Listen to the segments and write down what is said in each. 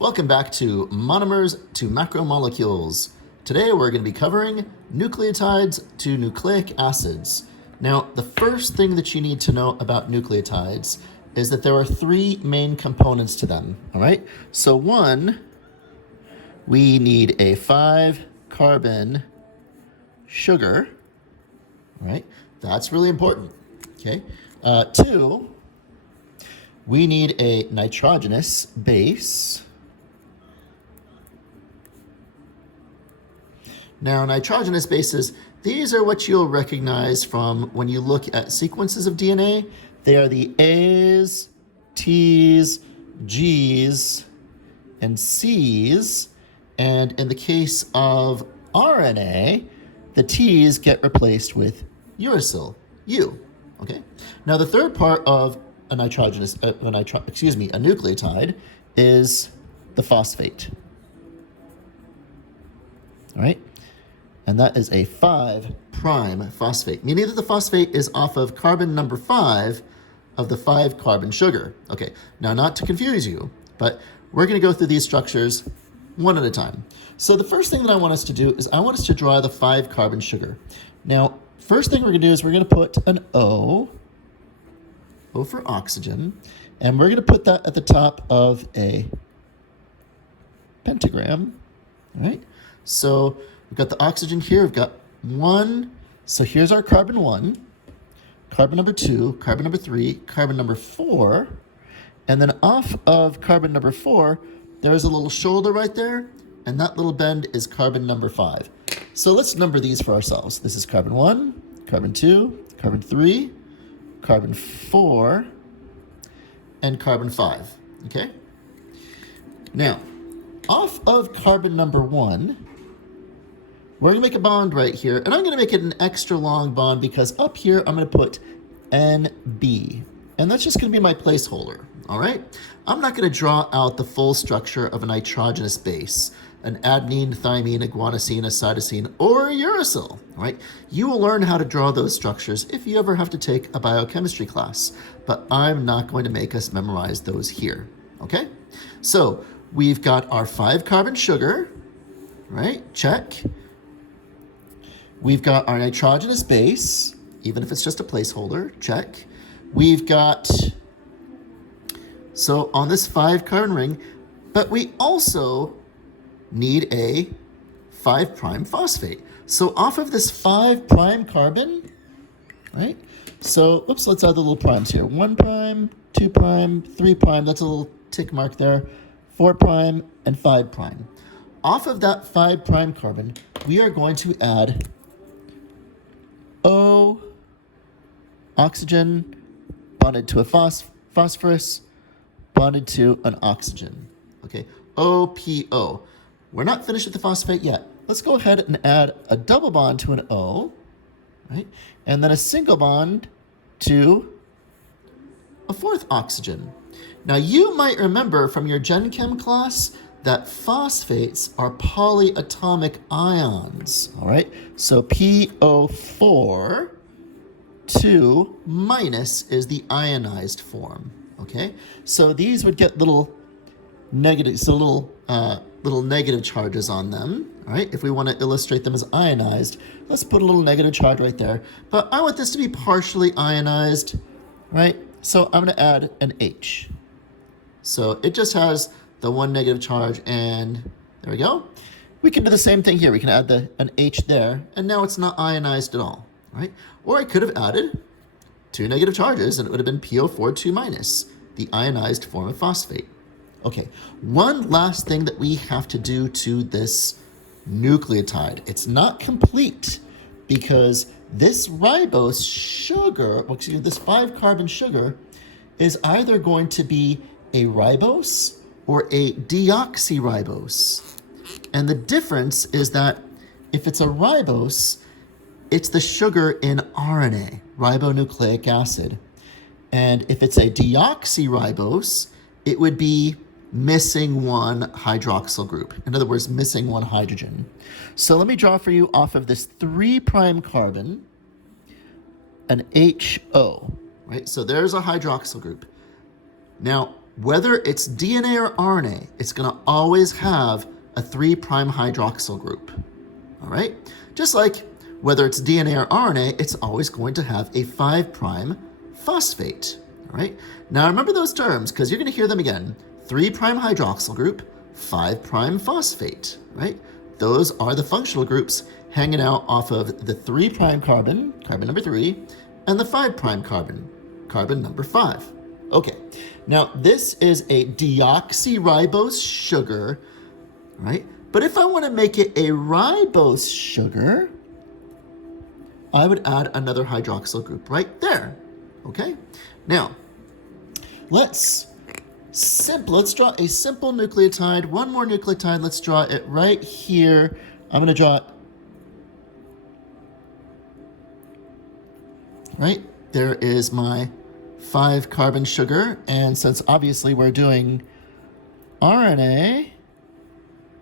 Welcome back to Monomers to Macromolecules. Today we're going to be covering nucleotides to nucleic acids. Now, the first thing that you need to know about nucleotides is that there are three main components to them, all right? So one, we need a 5-carbon sugar, all right? That's really important, okay? Two, we need a nitrogenous base. Now, nitrogenous bases, these are what you'll recognize from when you look at sequences of DNA. They are the A's, T's, G's, and C's. And in the case of RNA, the T's get replaced with uracil, U. Okay. Now, the third part of a nucleotide is the phosphate. All right. And that is a 5' phosphate, meaning that the phosphate is off of carbon number 5 of the 5-carbon sugar. Okay, now not to confuse you, but we're going to go through these structures one at a time. So the first thing that I want us to do is I want us to draw the 5-carbon sugar. Now, first thing we're going to do is we're going to put an O for oxygen, and we're going to put that at the top of a pentagram, all right? So we've got the oxygen here, we've got 1, so here's our carbon 1, carbon number 2, carbon number 3, carbon number 4, and then off of carbon number 4, there's a little shoulder right there, and that little bend is carbon number 5. So let's number these for ourselves. This is carbon 1, carbon 2, carbon 3, carbon 4, and carbon 5, okay? Now, off of carbon number 1, we're going to make a bond right here, and I'm going to make it an extra long bond because up here I'm going to put NB, and that's just going to be my placeholder, all right? I'm not going to draw out the full structure of a nitrogenous base, an adenine, thymine, a guanosine, a cytosine, or a uracil, all right? You will learn how to draw those structures if you ever have to take a biochemistry class, but I'm not going to make us memorize those here, okay? So we've got our 5-carbon sugar, right? Check. We've got our nitrogenous base, even if it's just a placeholder, check. We've got, so on this 5-carbon ring, but we also need a 5' phosphate. So off of this 5' carbon, right? So, oops, let's add the little primes here. 1', 2', 3', that's a little tick mark there, 4' and 5'. Off of that 5' carbon, we are going to add O, oxygen, bonded to a phosphorus, bonded to an oxygen. Okay, OPO. We're not finished with the phosphate yet. Let's go ahead and add a double bond to an O, right? And then a single bond to a 4th oxygen. Now, you might remember from your Gen Chem class that phosphates are polyatomic ions, all right? So PO4, 2 minus is the ionized form, okay? So these would get little negative, so little negative charges on them, all right? If we want to illustrate them as ionized, let's put a little negative charge right there. But I want this to be partially ionized, right? So I'm going to add an H. So it just has the 1 negative charge, and there we go. We can do the same thing here. We can add an H there, and now it's not ionized at all, right? Or I could have added 2 negative charges, and it would have been PO4 2 minus, the ionized form of phosphate. Okay, one last thing that we have to do to this nucleotide. It's not complete because this ribose sugar, this 5-carbon sugar, is either going to be a ribose or a deoxyribose. And the difference is that if it's a ribose, it's the sugar in RNA, ribonucleic acid. And if it's a deoxyribose, it would be missing one hydroxyl group. In other words, missing one hydrogen. So let me draw for you off of this 3' carbon, an HO, right? So there's a hydroxyl group. Now, whether it's DNA or RNA, it's going to always have a 3' hydroxyl group. All right? Just like whether it's DNA or RNA, it's always going to have a 5' phosphate. All right? Now remember those terms because you're going to hear them again. 3' hydroxyl group, 5' phosphate, right? Those are the functional groups hanging out off of the 3' carbon, carbon number 3, and the 5' carbon, carbon number 5. Okay, now this is a deoxyribose sugar, right? But if I want to make it a ribose sugar, I would add another hydroxyl group right there, okay? Now, let's draw a simple nucleotide, one more nucleotide. Let's draw it right here. I'm going to draw it right there is my 5 carbon sugar. And since obviously we're doing RNA,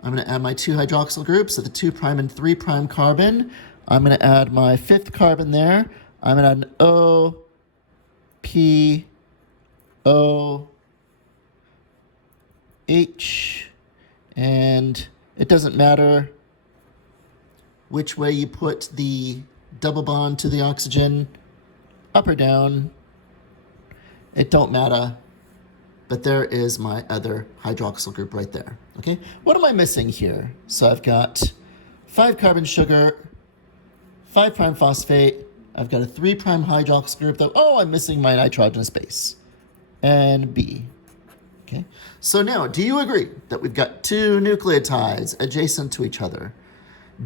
I'm going to add my 2 hydroxyl groups, so the 2' and 3' carbon. I'm going to add my 5th carbon there. I'm going to add an O, P, O, H, and it doesn't matter which way you put the double bond to the oxygen, up or down, it don't matter, but there is my other hydroxyl group right there, okay? What am I missing here? So I've got 5 carbon sugar, 5' phosphate, I've got a 3' hydroxyl group that, oh, I'm missing my nitrogenous base, and B. Okay, so now, do you agree that we've got 2 nucleotides adjacent to each other?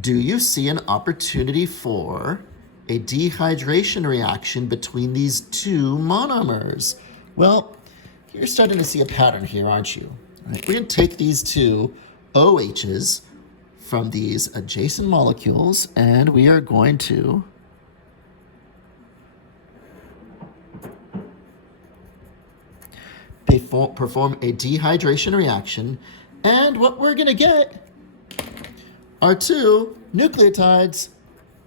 Do you see an opportunity for a dehydration reaction between these 2 monomers? Well, you're starting to see a pattern here, aren't you? All right, we're going to take these 2 OHs from these adjacent molecules, and we are going to perform a dehydration reaction, and what we're going to get are 2 nucleotides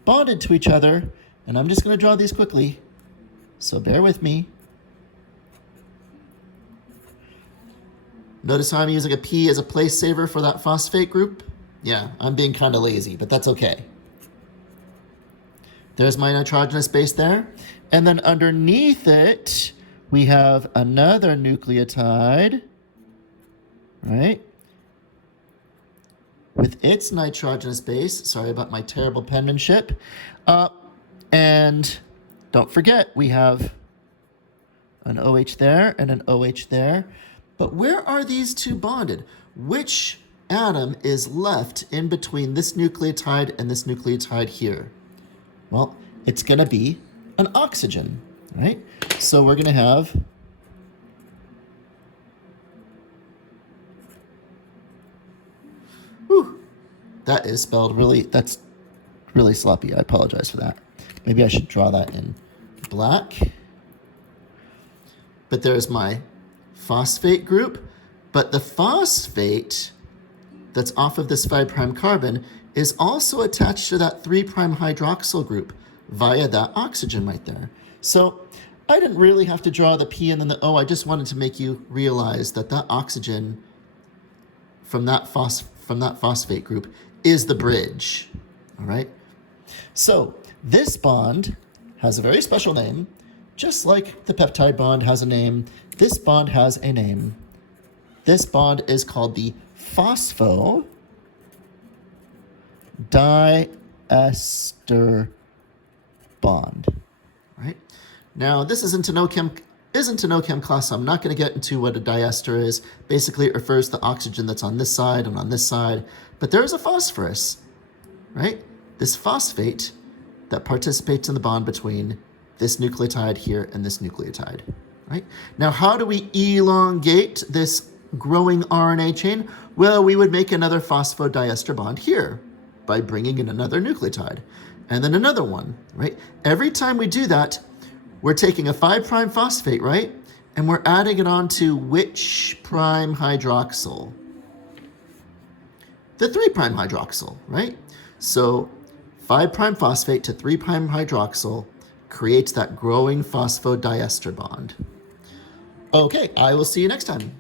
bonded to each other, and I'm just going to draw these quickly, so bear with me. Notice how I'm using a P as a place saver for that phosphate group? Yeah, I'm being kind of lazy, but that's okay. There's my nitrogenous base there, and then underneath it, we have another nucleotide, right? With its nitrogenous base. Sorry about my terrible penmanship. And don't forget, we have an OH there and an OH there. But where are these 2 bonded? Which atom is left in between this nucleotide and this nucleotide here? Well, it's going to be an oxygen, right? So we're going to have that is spelled that's really sloppy. I apologize for that. Maybe I should draw that in black. But there's my phosphate group. But the phosphate that's off of this 5' carbon is also attached to that 3' hydroxyl group via that oxygen right there. So I didn't really have to draw the P and then the O. I just wanted to make you realize that that oxygen from that phosphate group is the bridge, all right? So this bond has a very special name. Just like the peptide bond has a name, this bond has a name. This bond is called the phosphodiester bond, right? Now, this isn't a no-chem class, so I'm not going to get into what a diester is. Basically, it refers to the oxygen that's on this side and on this side. But there is a phosphorus, right? This phosphate that participates in the bond between this nucleotide here and this nucleotide, right? Now, how do we elongate this growing RNA chain? Well, we would make another phosphodiester bond here by bringing in another nucleotide and then another one, right? Every time we do that, we're taking a 5' phosphate, right? And we're adding it on to which prime hydroxyl? The 3' hydroxyl, right? So 5' phosphate to 3' hydroxyl creates that growing phosphodiester bond. Okay, I will see you next time.